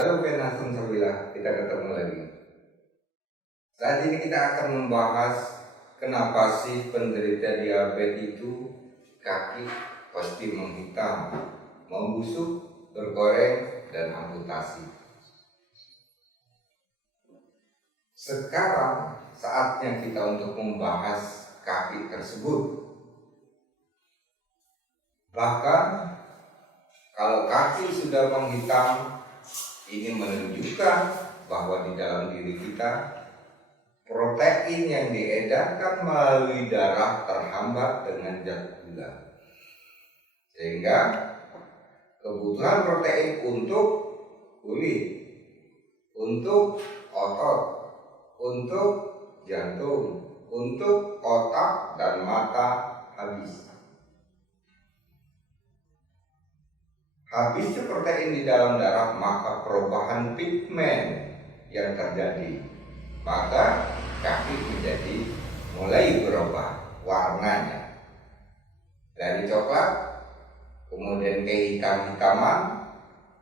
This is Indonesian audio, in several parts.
Halo Alhamdulillah, kita ketemu lagi. Saat ini kita akan membahas kenapa sih penderita diabetes itu kaki pasti menghitam, membusuk, bergoreng, dan amputasi. Sekarang saatnya kita untuk membahas kaki tersebut. Bahkan kalau kaki sudah menghitam, ini menunjukkan bahwa di dalam diri kita protein yang diedarkan melalui darah terhambat dengan zat gula, sehingga kebutuhan protein untuk kulit, untuk otot, untuk jantung, untuk otak dan mata habis. Habisnya protein di dalam darah, maka perubahan pigmen yang terjadi, maka kaki menjadi mulai berubah warnanya dari coklat kemudian ke hitam-hitaman,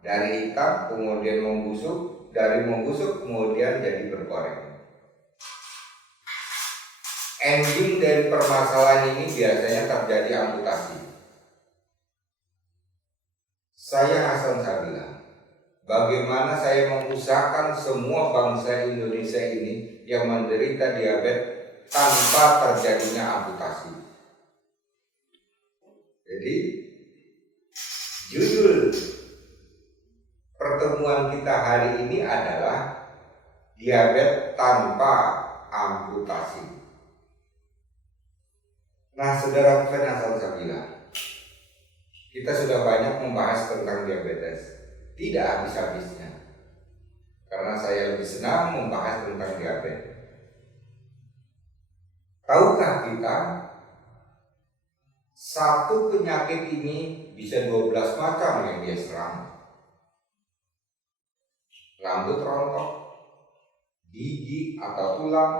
dari hitam kemudian membusuk, dari membusuk kemudian jadi bergoreng. Ending dari permasalahan ini biasanya terjadi amputasi. Saya Hasan Sabila. Bagaimana saya mengusahakan semua bangsa Indonesia ini yang menderita diabetes tanpa terjadinya amputasi. Jadi judul pertemuan kita hari ini adalah diabetes tanpa amputasi. Nah, saudara Hasan Sabila, kita sudah banyak membahas tentang diabetes, tidak habis-habisnya, karena saya lebih senang membahas tentang diabetes. Tahukah kita, satu penyakit ini bisa 12 macam yang dia serang. Rambut rontok, gigi atau tulang,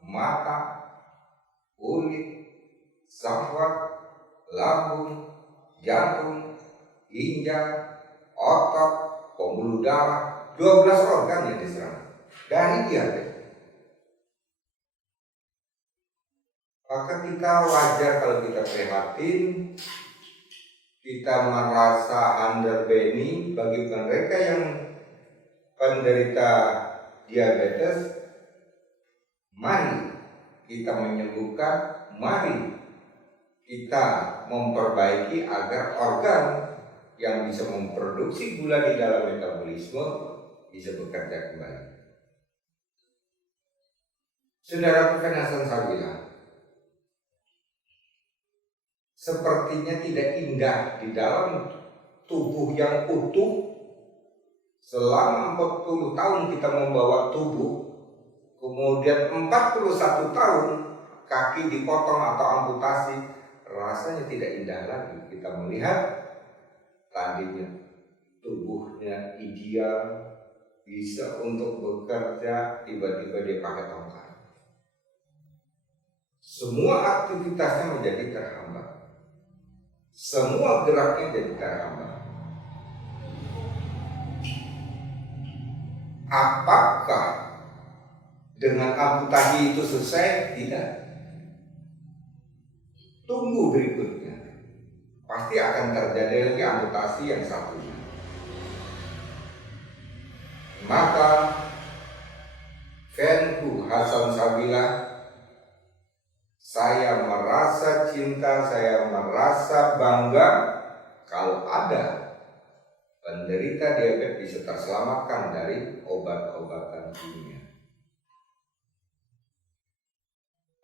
mata, kulit, syahwat, lambung, jantung, ginjal, otot, pembuluh darah, 12 organ yang diserang dari diabetes. Maka kita wajar kalau kita prihatin, kita merasa underbeni bagi mereka yang penderita diabetes. Mari kita menyembuhkan, mari kita memperbaiki agar organ yang bisa memproduksi gula di dalam metabolisme bisa bekerja kembali. Saudara Hasan Sabila, sepertinya tidak indah di dalam tubuh yang utuh. Selama 40 tahun kita membawa tubuh, kemudian 41 tahun kaki dipotong atau amputasi, rasanya tidak indah lagi. Kita melihat tadinya tubuhnya ideal, bisa untuk bekerja, tiba-tiba dia pakai tongkat. Semua aktivitasnya menjadi terhambat, semua geraknya jadi terhambat. Apakah dengan amputasi itu selesai? Tidak. Tunggu berikutnya, pasti akan terjadi lagi amputasi yang satunya. Maka fanku Hasan Sabila, saya merasa cinta, saya merasa bangga kalau ada penderita diabetes bisa terselamatkan dari obat-obatan kimia.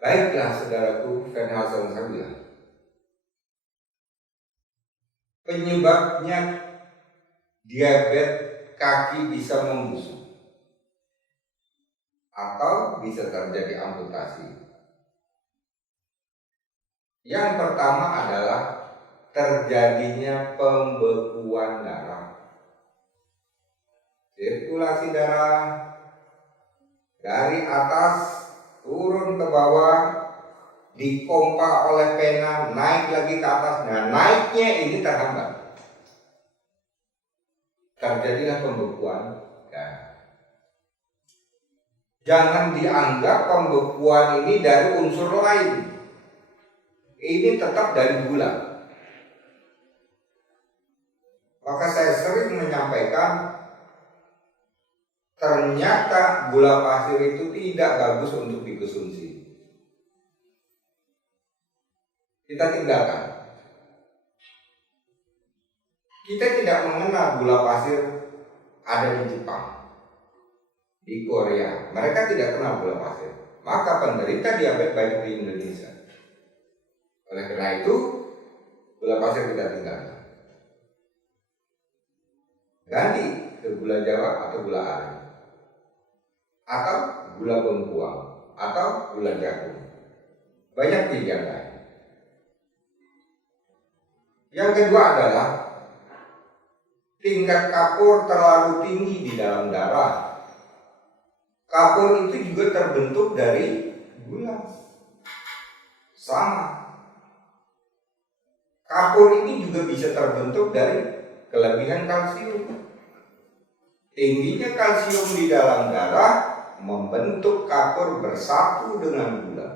Baiklah saudaraku, fan Hasan Sabila, penyebabnya diabetes kaki bisa membusuk atau bisa terjadi amputasi. Yang pertama adalah terjadinya pembekuan darah. Sirkulasi darah dari atas turun ke bawah, dipompa oleh pena, naik lagi ke atas. Nah, naiknya ini terhambat. terjadilah pembekuan darah. Jangan dianggap pembekuan ini dari unsur lain. Ini tetap dari gula. Maka saya sering menyampaikan, ternyata gula pasir itu tidak bagus untuk dikonsumsi. Kita tinggalkan. Kita tidak mengenal gula pasir ada di Jepang, di Korea. Mereka tidak kenal gula pasir. Maka penderita diabetes banyak di Indonesia. Oleh karena itu, gula pasir kita tinggalkan. Ganti ke gula Jawa atau gula aren, atau gula bengkuang, atau gula jagung. Banyak pilihan lain. Yang kedua adalah tingkat kapur terlalu tinggi di dalam darah. Kapur itu juga terbentuk dari gula. Sama. Kapur ini juga bisa terbentuk dari kelebihan kalsium. Tingginya kalsium di dalam darah membentuk kapur bersatu dengan gula.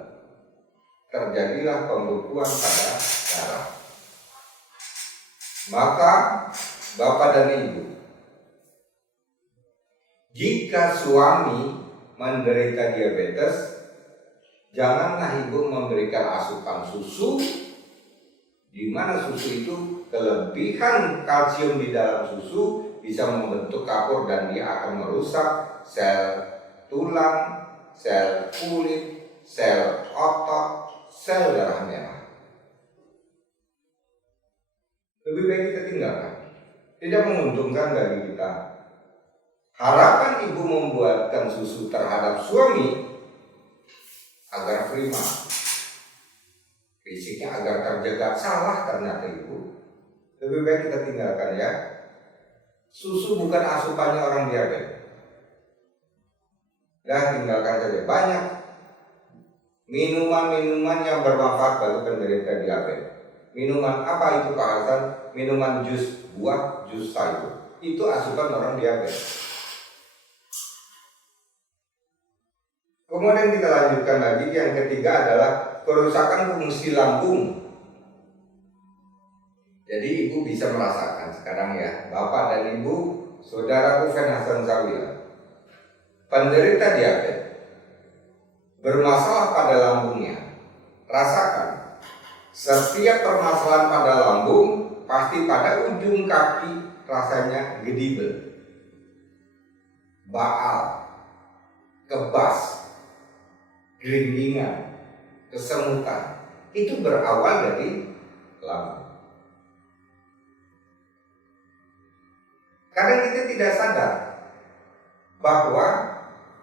Terjadilah pembekuan pada darah. Maka Bapak dan Ibu, jika suami menderita diabetes, janganlah ibu memberikan asupan susu, di mana susu itu kelebihan kalsium di dalam susu bisa membentuk kapur dan dia akan merusak sel tulang, sel kulit, sel otot, sel darah merah. Lebih baik kita tinggalkan. Tidak menguntungkan bagi kita. Harapan ibu membuatkan susu terhadap suami agar prima, fisiknya agar terjaga, salah ternyata ibu. Lebih baik kita tinggalkan ya. Susu bukan asupannya orang diabetes. Tinggalkan saja. Banyak minuman-minuman yang bermanfaat bagi penderita diabetes. Minuman apa itu Pak Hasan? Minuman jus buah, jus sayur. Itu asupan orang diabetes. Kemudian kita lanjutkan lagi, yang ketiga adalah kerusakan fungsi lambung. Jadi ibu bisa merasakan sekarang ya, Bapak dan Ibu, saudaraku Fen Hasan Zawila, penderita diabetes, bermasalah pada lambungnya. Rasakan, setiap permasalahan pada lambung pasti pada ujung kaki rasanya gedibel, baal, kebas, gelindingan, kesemutan. Itu berawal dari lambung. Kadang kita tidak sadar bahwa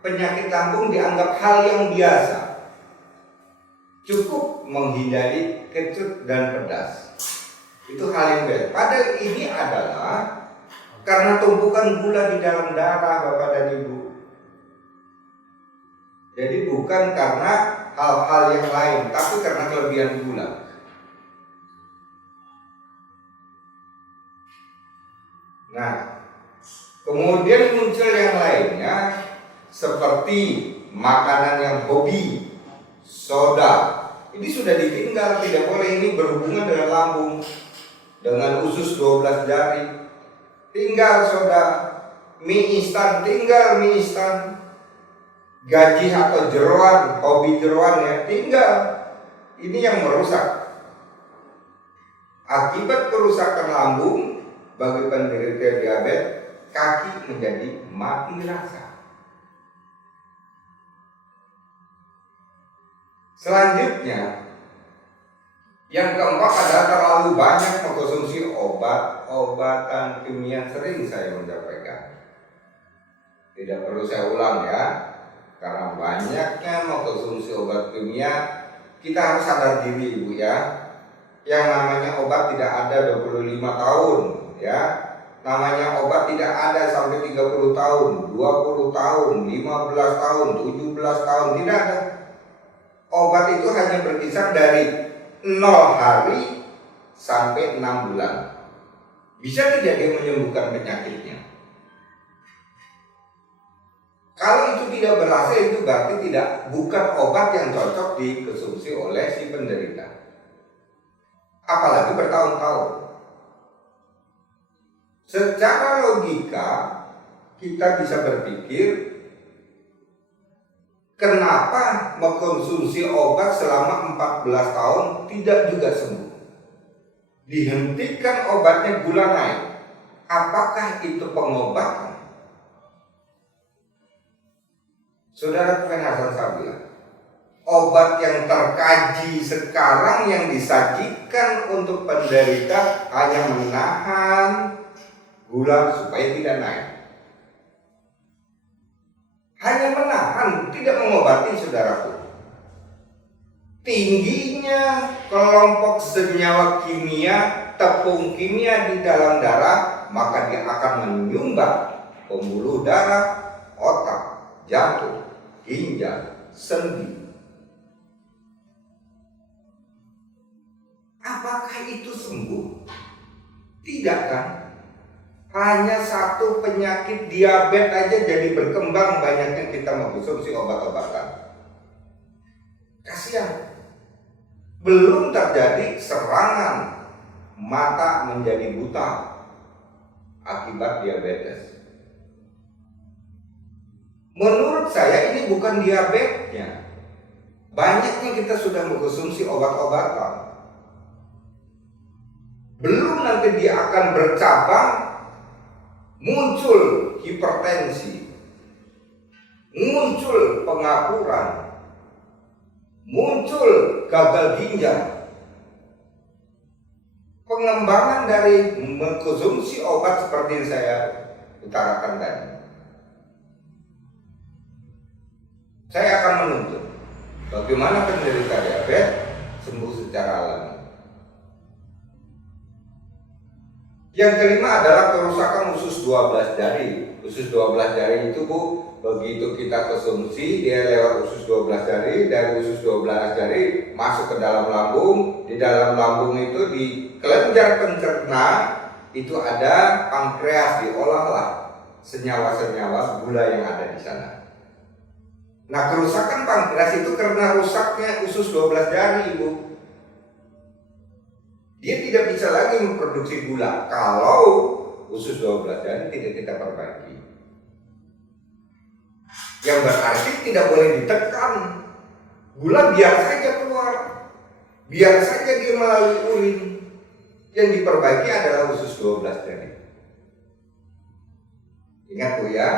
penyakit lambung dianggap hal yang biasa. Cukup menghindari kecut dan pedas. Itu hal yang biasa. Padahal ini adalah karena tumpukan gula di dalam darah Bapak dan Ibu. Jadi bukan karena hal-hal yang lain, tapi karena kelebihan gula. Nah, kemudian muncul yang lainnya seperti makanan yang hobi, soda. Ini sudah ditinggal, tidak boleh, ini berhubungan dengan lambung, dengan usus 12 jari. Tinggal soda, mie instan, tinggal mie instan. Gaji atau jeroan, hobi jeroan ya, tinggal. Ini yang merusak. Akibat kerusakan lambung bagi penderita diabetes, kaki menjadi mati rasa. Selanjutnya, yang keempat adalah terlalu banyak mengkonsumsi obat-obatan kimia. Sering saya menyampaikan, tidak perlu saya ulang ya, karena banyaknya mengkonsumsi obat kimia. Kita harus sadar diri ibu ya, yang namanya obat tidak ada 25 tahun ya, namanya obat tidak ada sampai 30 tahun, 20 tahun, 15 tahun, 17 tahun, tidak ada. Obat itu hanya berkisar dari 0 hari sampai 6 bulan. Bisa tidak dia menyembuhkan penyakitnya? Kalau itu tidak berhasil, itu berarti bukan obat yang cocok dikonsumsi oleh si penderita. Apalagi bertahun-tahun. Secara logika kita bisa berpikir, kenapa mengkonsumsi obat selama 14 tahun tidak juga sembuh? Dihentikan obatnya, gula naik. Apakah itu pengobatan? Saudara Hasan Sabila, obat yang terkaji sekarang yang disajikan untuk penderita hanya menahan gula supaya tidak naik. Hanya menahan, tidak mengobati, saudaraku. Tingginya kelompok senyawa kimia, tepung kimia di dalam darah, maka dia akan menyumbat pembuluh darah, otak, jantung, ginjal, sendi. Apakah itu sembuh? Tidak kan? Hanya satu penyakit diabetes aja jadi berkembang, banyaknya kita mengkonsumsi obat-obatan. Kasihan. Belum terjadi serangan mata menjadi buta akibat diabetes. Menurut saya ini bukan diabetesnya. Banyaknya kita sudah mengkonsumsi obat-obatan. Belum nanti dia akan bercabang, muncul hipertensi, muncul pengapuran, muncul gagal ginjal. Pengembangan dari mengkonsumsi obat seperti yang saya utarakan tadi. Saya akan menuntut bagaimana penderita diabetes sembuh secara alami. Yang kelima adalah kerusakan usus 12 jari. Usus 12 jari itu, Bu, begitu kita konsumsi, dia lewat usus 12 jari, dari usus 12 jari masuk ke dalam lambung. Di dalam lambung itu, di kelenjar pencerna itu ada pankreas, diolahlah senyawa-senyawa gula yang ada di sana. Nah, kerusakan pankreas itu karena rusaknya usus 12 jari, Bu. Dia tidak bisa lagi memproduksi gula kalau usus 12 jari tidak kita perbaiki. Yang berarti tidak boleh ditekan. Gula biar saja keluar, biar saja dia melalui urin. Yang diperbaiki adalah usus 12 jari. Ingat, Bu, ya.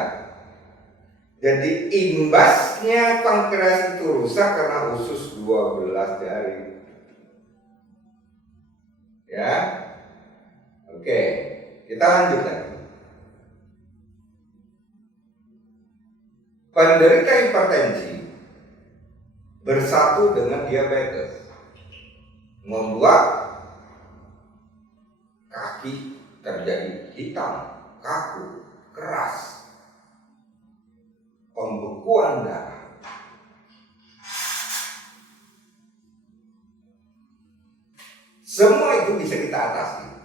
Jadi imbasnya pankreas itu rusak karena usus 12 jari. Ya, oke, kita lanjut lagi. Penderita hipertensi bersatu dengan diabetes membuat kaki terjadi hitam, kaku, keras, pembekuan darah. Semua itu bisa kita atasi.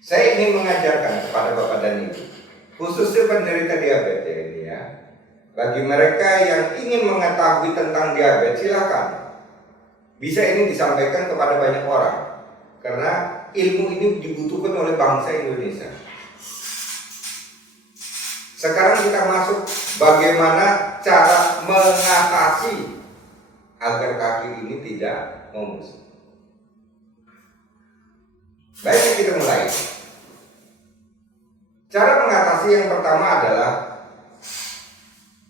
Saya ingin mengajarkan kepada Bapak dan Ibu, khususnya penderita diabetes ini, ya. Bagi mereka yang ingin mengetahui tentang diabetes, silakan. Bisa ini disampaikan kepada banyak orang, karena ilmu ini dibutuhkan oleh bangsa Indonesia. Sekarang kita masuk bagaimana cara mengatasi agar kaki ini tidak membusuk. Baik, kita mulai. Cara mengatasi yang pertama adalah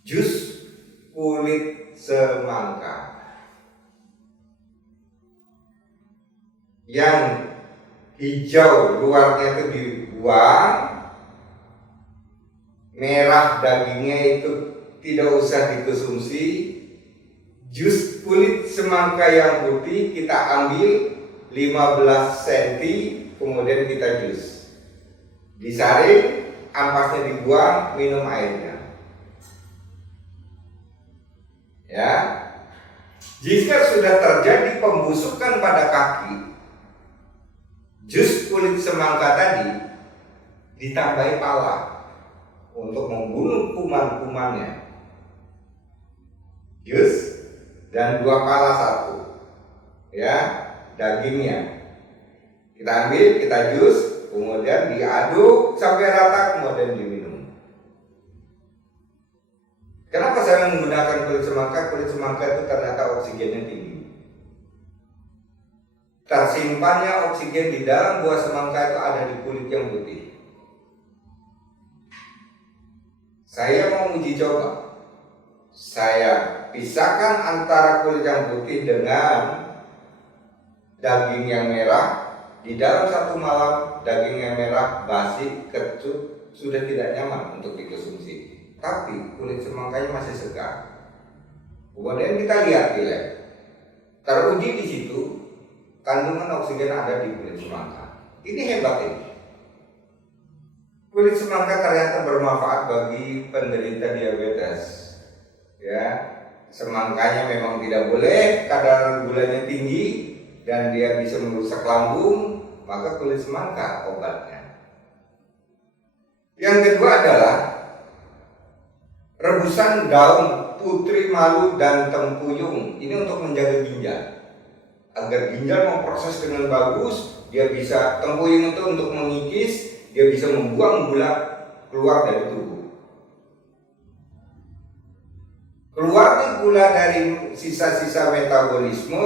jus kulit semangka. Yang hijau luarnya itu dibuang, merah dagingnya itu tidak usah dikonsumsi. Jus kulit semangka yang putih kita ambil 15 cm, kemudian kita jus. Disaring, ampasnya dibuang, minum airnya. Ya. Jika sudah terjadi pembusukan pada kaki, jus kulit semangka tadi ditambahi pala. untuk membunuh kuman-kumannya. Jus dan 2 pala 1, ya, dagingnya kita ambil, kita jus, kemudian diaduk sampai rata, kemudian diminum. Kenapa saya menggunakan kulit semangka? Kulit semangka itu ternyata oksigennya tinggi. Tersimpannya oksigen di dalam buah semangka itu ada di kulit yang putih. Saya mau uji coba. Saya pisahkan antara kulit yang putih dengan daging yang merah. Di dalam 1 malam, daging yang merah basi, kecut, sudah tidak nyaman untuk dikonsumsi. Tapi kulit semangkanya masih segar. Kemudian kita lihat di lab. Teruji di situ kandungan oksigen ada di kulit semangka. Ini hebat ini. Kulit semangka ternyata bermanfaat bagi penderita diabetes. Ya, semangkanya memang tidak boleh kadar gulanya tinggi dan dia bisa merusak lambung, maka kulit semangka obatnya. Yang kedua adalah rebusan daun putri malu dan tempuyung. Ini untuk menjaga ginjal, agar ginjal memproses dengan bagus. Dia bisa, tempuyung itu untuk mengikis, dia bisa membuang gula keluar dari tubuh. Keluarnya gula dari sisa-sisa metabolisme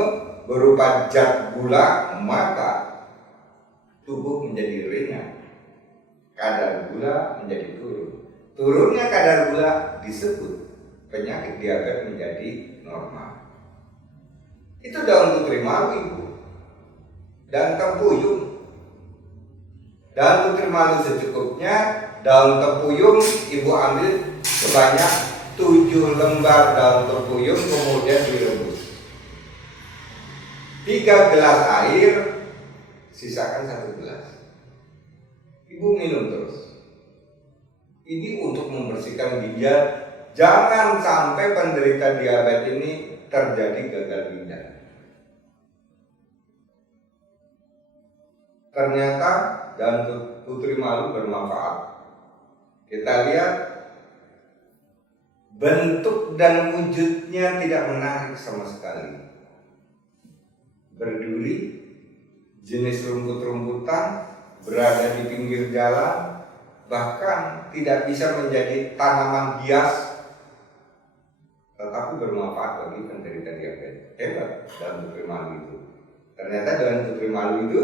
berupa zat gula, maka tubuh menjadi ringan, kadar gula menjadi turun. Turunnya kadar gula disebut penyakit diabetes menjadi normal. Itu daun putri malu, Ibu, dan tempuyung. Daun putri malu secukupnya, daun tempuyung Ibu ambil sebanyak 7 lembar daun tempuyung, kemudian direbus. 3 gelas air, sisakan 1 gelas. Ibu minum terus. Ini untuk membersihkan ginjal. Jangan sampai penderita diabetes ini terjadi gagal ginjal. Ternyata daun putri malu bermanfaat. Kita lihat bentuk dan wujudnya tidak menarik sama sekali. Berduri, jenis rumput-rumputan, berada di pinggir jalan, bahkan tidak bisa menjadi tanaman hias, tetapi bermanfaat bagi penderita diabetes. Hebat daun putri malu itu. Ternyata daun putri malu itu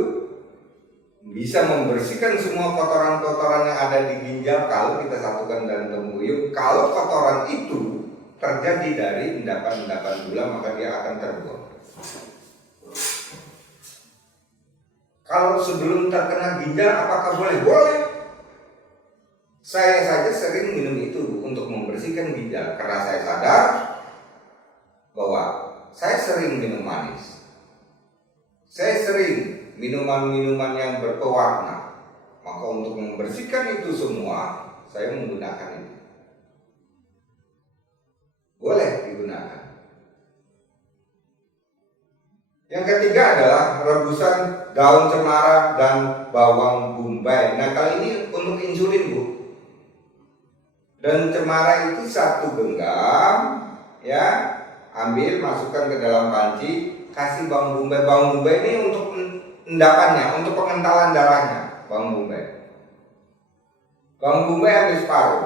bisa membersihkan semua kotoran-kotoran yang ada di ginjal kalau kita satukan dengan tempuyung. Kalau kotoran itu terjadi dari endapan-endapan gula, maka dia akan terbuang. Kalau sebelum terkena ginjal, apakah boleh? Boleh. Saya saja sering minum itu untuk membersihkan ginjal karena saya sadar bahwa saya sering minum manis. Saya sering minuman-minuman yang berpewarna. Maka untuk membersihkan itu semua, saya menggunakan itu. Boleh digunakan. Yang ketiga adalah rebusan daun cemara dan bawang bombay. Nah, kali ini untuk insulin, Bu. Dan cemara itu 1 genggam, ya, ambil, masukkan ke dalam panci, kasih bawang bombay. Bawang bombay ini untuk endapannya, untuk pengentalan darahnya, bawang bombay. Bawang bombay ambil separuh.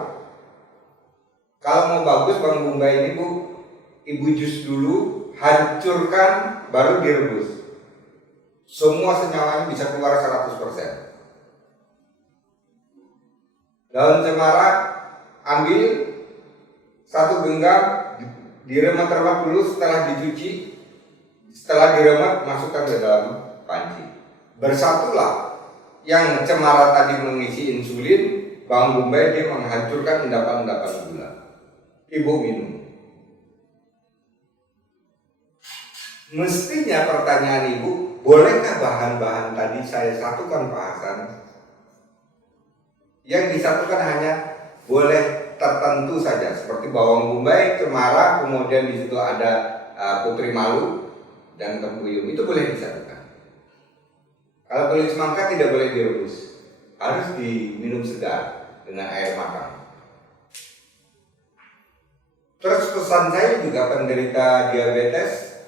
Kalau mau bagus bawang bombay ini, Bu, Ibu jus dulu, hancurkan, baru direbus. Semua senyawanya bisa keluar 100%. Daun cemara ambil 1 genggam, diremet-remet dulu setelah dicuci. Setelah diremet, masukkan ke dalam panci. Bersatulah. Yang cemara tadi mengisi insulin, bawang bombay dia menghancurkan endapan-endapan gula. Ibu minum. Mestinya pertanyaan Ibu, bolehkah bahan-bahan tadi saya satukan, Pak Hasan? Yang disatukan hanya boleh tertentu saja, seperti bawang bombay, cemara, kemudian di situ ada putri malu dan tempuyung. Itu boleh disatukan. Kalau kulit semangka tidak boleh direbus, harus diminum segar dengan air matang. Terus pesan saya juga penderita diabetes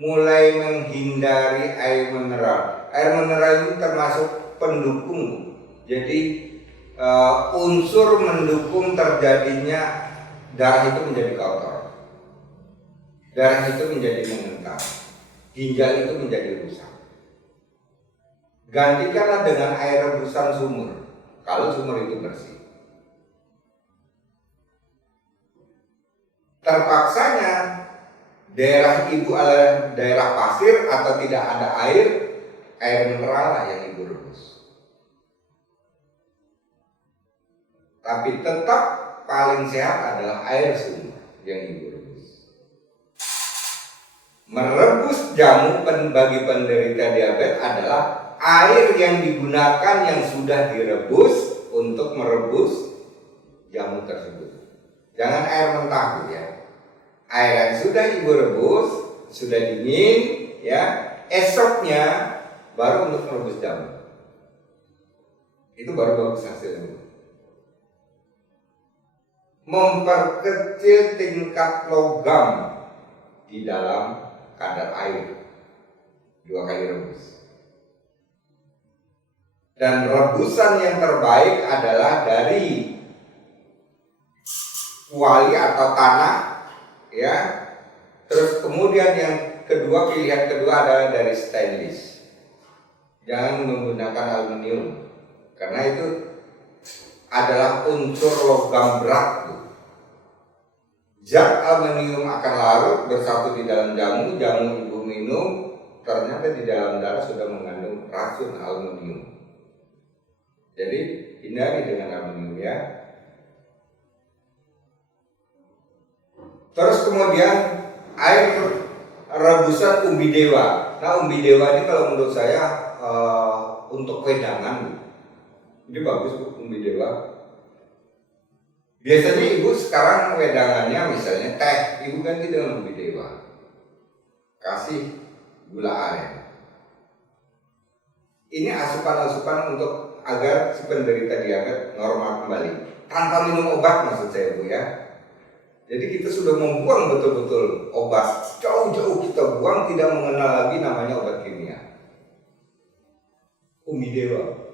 mulai menghindari air mineral. Air mineral ini termasuk pendukung. Jadi unsur mendukung terjadinya darah itu menjadi kotor, darah itu menjadi mengental, ginjal itu menjadi rusak. Gantikanlah dengan air rebusan sumur kalau sumur itu bersih. Terpaksanya daerah ibu adalah daerah pasir atau tidak ada air mineral lah yang ibu rebus. Tapi tetap paling sehat adalah air sumur yang ibu rebus. Merebus jamu bagi penderita diabetes adalah air yang digunakan yang sudah direbus untuk merebus jamu tersebut. Jangan air mentah ya. Air yang sudah ibu rebus, sudah dingin ya, esoknya baru untuk merebus jamu. Itu baru bagus hasilnya. Memperkecil tingkat logam di dalam kadar air 2 kali rebus. Dan rebusan yang terbaik adalah dari kuali atau tanah ya. Terus kemudian yang kedua, pilihan kedua adalah dari stainless. Jangan menggunakan aluminium karena itu adalah unsur logam berat. Zat aluminium akan larut bersatu di dalam jamu, jamu ibu minum, ternyata di dalam darah sudah mengandung racun aluminium. Jadi hindari dengan aluminium ya. Terus kemudian air rebusan umbi dewa. Nah, umbi dewa ini kalau menurut saya untuk wedangan, ini bagus umbi dewa. Biasanya ibu sekarang wedangannya misalnya teh, ibu ganti dengan umbi dewa, kasih gula aren. Ini asupan-asupan untuk agar si penderita diabetes normal kembali tanpa minum obat, maksud saya bu ya. Jadi kita sudah membuang betul-betul obat, jauh-jauh kita buang, tidak mengenal lagi namanya obat kimia. Umbi dewa.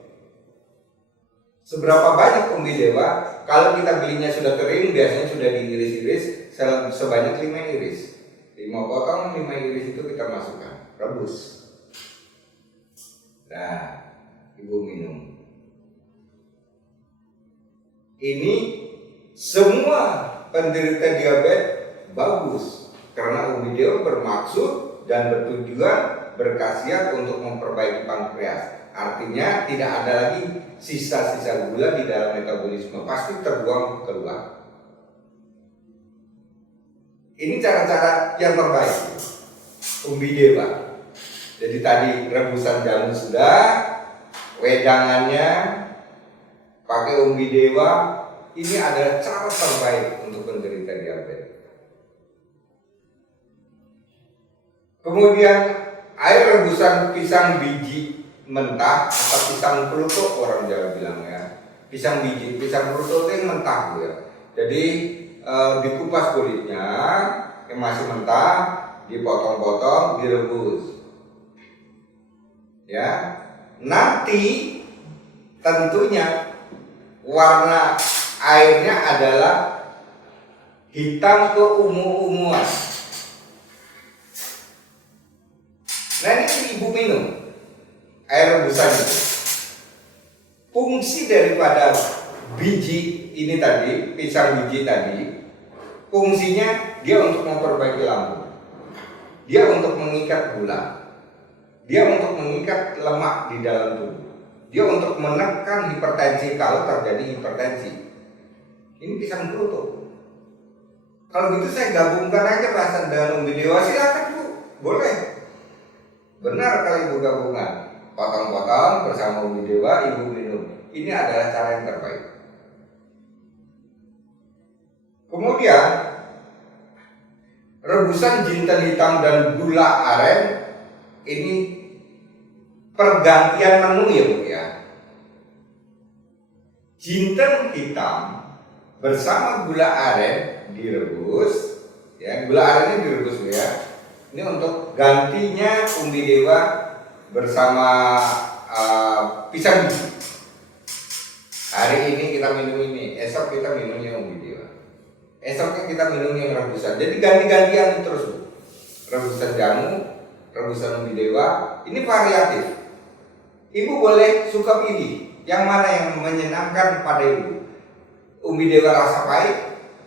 Seberapa banyak umbi dewa? Kalau kita belinya sudah kering, biasanya sudah diiris-iris sebanyak 5 iris. 5 potong, 5 iris itu kita masukkan, rebus. Nah, ibu minum. Ini semua penderita diabetes bagus karena umbi dewa bermaksud dan bertujuan berkhasiat untuk memperbaiki pankreas. Artinya tidak ada lagi sisa-sisa gula di dalam metabolisme, pasti terbuang keluar. Ini cara-cara yang terbaik umbi dewa. Jadi tadi rebusan jamu sudah, wedangannya pakai umbi dewa. Ini adalah cara terbaik untuk penderita diabetes. Kemudian air rebusan pisang biji mentah atau pisang pluto, orang Jawa bilang ya. Pisang biji, pisang pluto itu yang mentah ya. Jadi dikupas kulitnya yang masih mentah, dipotong-potong, direbus. Ya. Nanti tentunya warna airnya adalah hitam keungu-unguan. Nah ini ibu minum air rebusan itu. Fungsi daripada biji ini tadi, pisang biji tadi, fungsinya dia untuk memperbaiki lambung, dia untuk mengikat gula, dia untuk mengikat lemak di dalam tubuh, dia untuk menekan hipertensi kalau terjadi hipertensi. Ini pisang pluto. Kalau gitu saya gabungkan aja bahasan dengan umbi dewa, silakan bu, boleh. Benar kali ibu gabungan, potong-potong bersama umbi dewa, ibu minum. Ini adalah cara yang terbaik. Kemudian rebusan jinten hitam dan gula aren ini pergantian menu ya bu ya. Jinten hitam bersama gula aren direbus, ya gula arennya direbus ya. Ini untuk gantinya umbi dewa bersama pisang biji. Hari ini kita minum ini, esok kita minumnya umbi dewa. Esoknya kita minum yang rebusan. Jadi ganti-gantian terus. Rebusan jamu, rebusan umbi dewa. Ini variatif. Ibu boleh suka pilih yang mana yang menyenangkan pada ibu. Umbi dewa rasa pahit,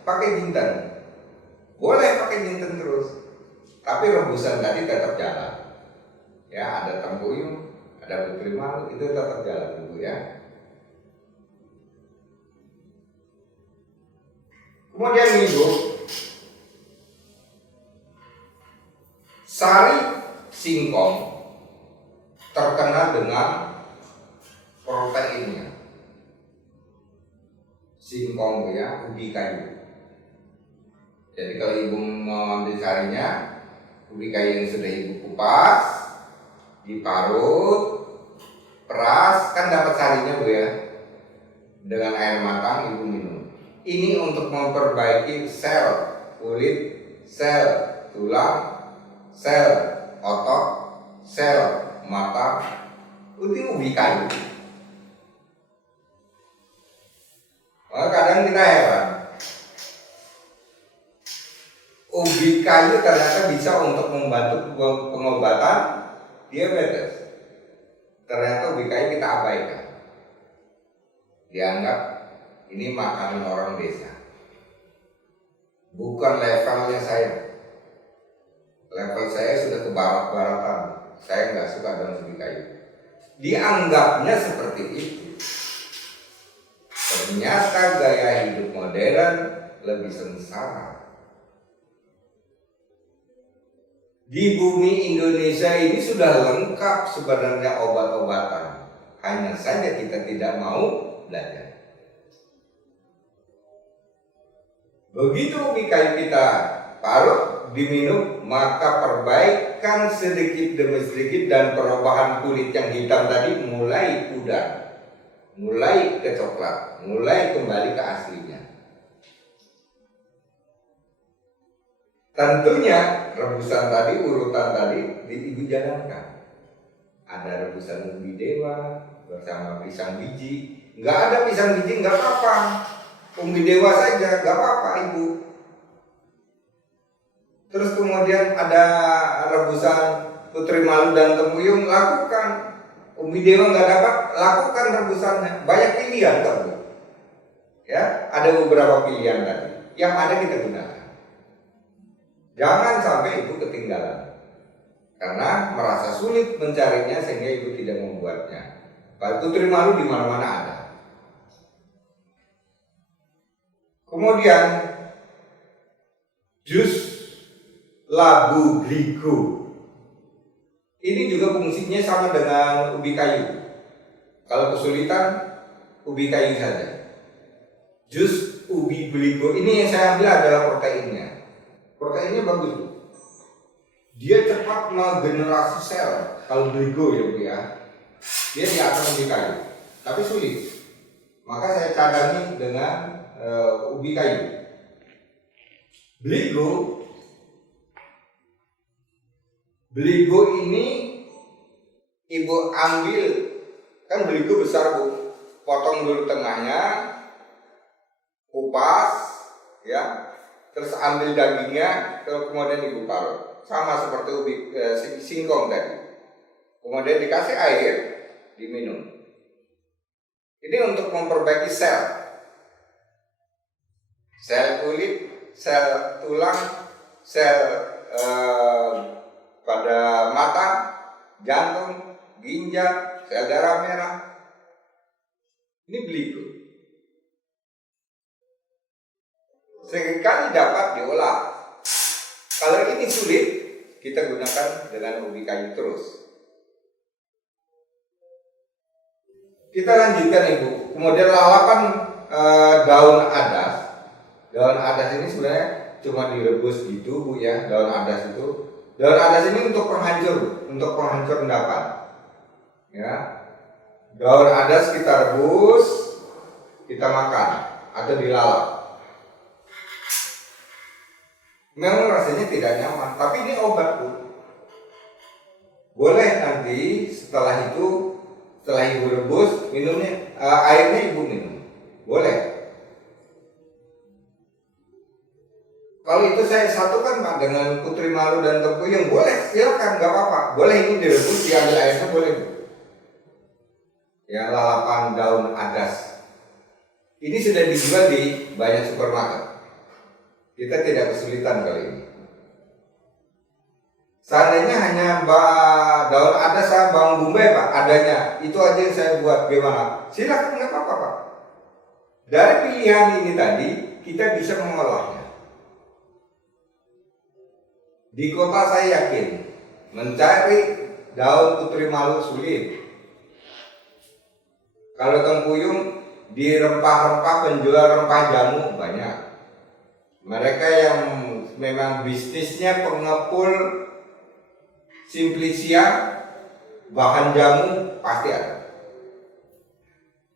pakai jinten. Boleh pakai jinten terus. Tapi rebusan tadi tetap jalan. Ya, ada Tempuyung, ada Putri Malu, itu tetap jalan ibu ya. Kemudian ibu, sari singkong terkenal dengan proteinnya. Singkong ya, ubi kayu. Jadi kalau ibu mau ambil sarinya, ubi kayu yang sudah ibu kupas, diparut, peras, kan dapat sarinya bu ya. Dengan air matang ibu minum. Ini untuk memperbaiki sel kulit, sel tulang, sel otot, sel mata. Itu ubi kayu. Maka kadang kita heran, ubi kayu ternyata bisa untuk membantu pengobatan diabetes. Ternyata ubi kayu kita abaikan. Dianggap ini makanan orang desa. Bukan levelnya saya. Level saya sudah ke barat-baratan. Saya nggak suka dengan ubi kayu. Dianggapnya seperti itu. Ternyata gaya hidup modern lebih sengsara. Di bumi Indonesia ini sudah lengkap sebenarnya obat-obatan. Hanya saja kita tidak mau belajar. Begitu ubi kayu kita parut, diminum, maka perbaikan sedikit demi sedikit dan perubahan kulit yang hitam tadi mulai pudar, mulai ke coklat, mulai kembali ke aslinya. Tentunya rebusan tadi, urutan tadi ibu jalankan. Ada rebusan umbi dewa bersama pisang biji. Nggak ada pisang biji nggak apa-apa. Umbi dewa saja, gak apa-apa ibu. Terus kemudian ada rebusan Putri Malu dan Tempuyung, lakukan. Umbi dewa gak dapat, lakukan rebusannya. Banyak pilihan kan bu. Ya, ada beberapa pilihan tadi. Yang ada kita gunakan. Jangan sampai ibu ketinggalan. Karena merasa sulit mencarinya sehingga ibu tidak membuatnya. Putri Malu di mana-mana ada. Kemudian jus labu gligo. Ini juga fungsinya sama dengan ubi kayu. Kalau kesulitan, ubi kayu saja. Jus ubi gligo ini yang saya ambil adalah proteinnya. Proteinnya bagus. Dia cepat megenerasi sel. Kalau gligo ya bu ya. Dia di atas ubi kayu. Tapi sulit. Maka saya cadangi dengan ubi kayu. Beligo ini ibu ambil, kan beligo besar bu, potong dulu tengahnya, kupas, ya, terus ambil dagingnya, terus kemudian ibu parut, sama seperti ubi singkong tadi. Kemudian dikasih air, diminum. Ini untuk memperbaiki sel kulit, sel tulang, sel pada mata, jantung, ginjal, sel darah merah. Ini beligo. Seringkali dapat diolah. Kalau ini sulit, kita gunakan dengan ubi kayu terus. Kita lanjutkan ibu. Kemudian lalapan daun adas. Daun adas ini sebenarnya cuma direbus gitu bu ya. Daun adas ini untuk penghancur endapan. Ya, daun adas kita rebus, kita makan atau dilalap. memang rasanya tidak nyaman, tapi ini obat, Bu. Boleh nanti setelah itu, setelah ibu rebus, minumnya airnya ibu minum, boleh. Kalau itu saya satukan Pak dengan putri malu dan tempuyung, boleh, silakan, nggak apa-apa. Boleh ini direbus, diambil airnya, boleh. Ya, lalapan daun adas. Ini sudah dijual di banyak supermarket. Kita tidak kesulitan kali ini. Seandainya hanya daun adas sama bawang bombay Pak, adanya, itu aja yang saya buat, gimana? Silakan, nggak apa-apa Pak. Dari pilihan ini tadi, kita bisa mengolahnya. Di kota saya yakin, mencari daun putri malu sulit. Kalau tempuyung, di rempah-rempah penjual rempah jamu banyak. Mereka yang memang bisnisnya pengepul simplicia, bahan jamu pasti ada.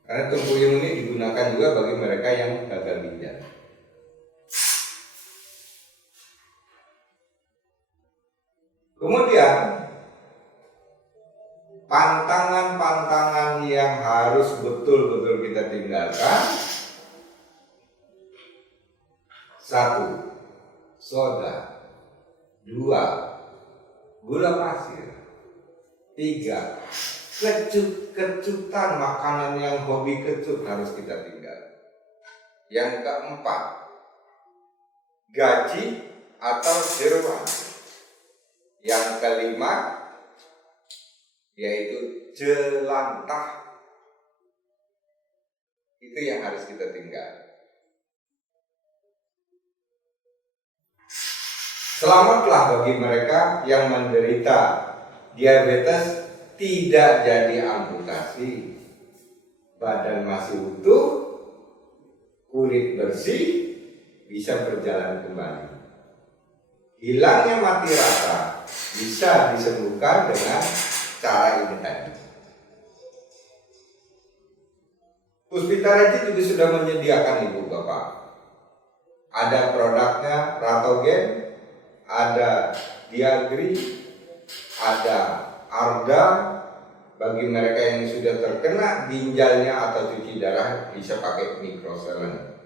Karena tempuyung ini digunakan juga bagi mereka yang gagal ginjal. Kemudian pantangan-pantangan yang harus betul-betul kita tinggalkan. 1. Soda. 2. Gula pasir. 3. Kecut-kecutan, makanan yang hobi kecut harus kita tinggal. Yang keempat, gaji atau jeroan. Yang kelima, yaitu jelantah. Itu yang harus kita tinggal. Selamatlah bagi mereka yang menderita diabetes, tidak jadi amputasi, badan masih utuh, kulit bersih, bisa berjalan kembali. Hilangnya mati rasa bisa disembuhkan dengan cara ini tadi. Puspita Raji juga sudah menyediakan Ibu Bapak. Ada produknya Ratogen, ada Diagri, ada Arda. Bagi mereka yang sudah terkena ginjalnya atau cuci darah bisa pakai microsaline.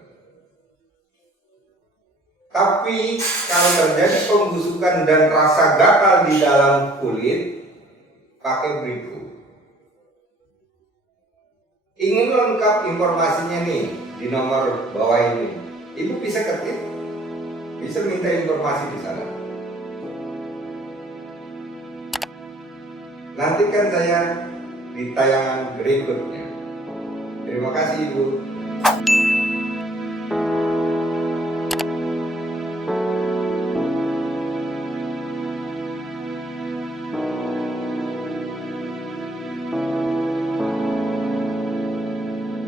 Tapi kalau terjadi pembusukan dan rasa gatal di dalam kulit, pakai Briku. Ingin lengkap informasinya nih di nomor bawah ini. Ibu bisa ketik, bisa minta informasi di sana. Nantikan saya di tayangan berikutnya. Terima kasih Ibu.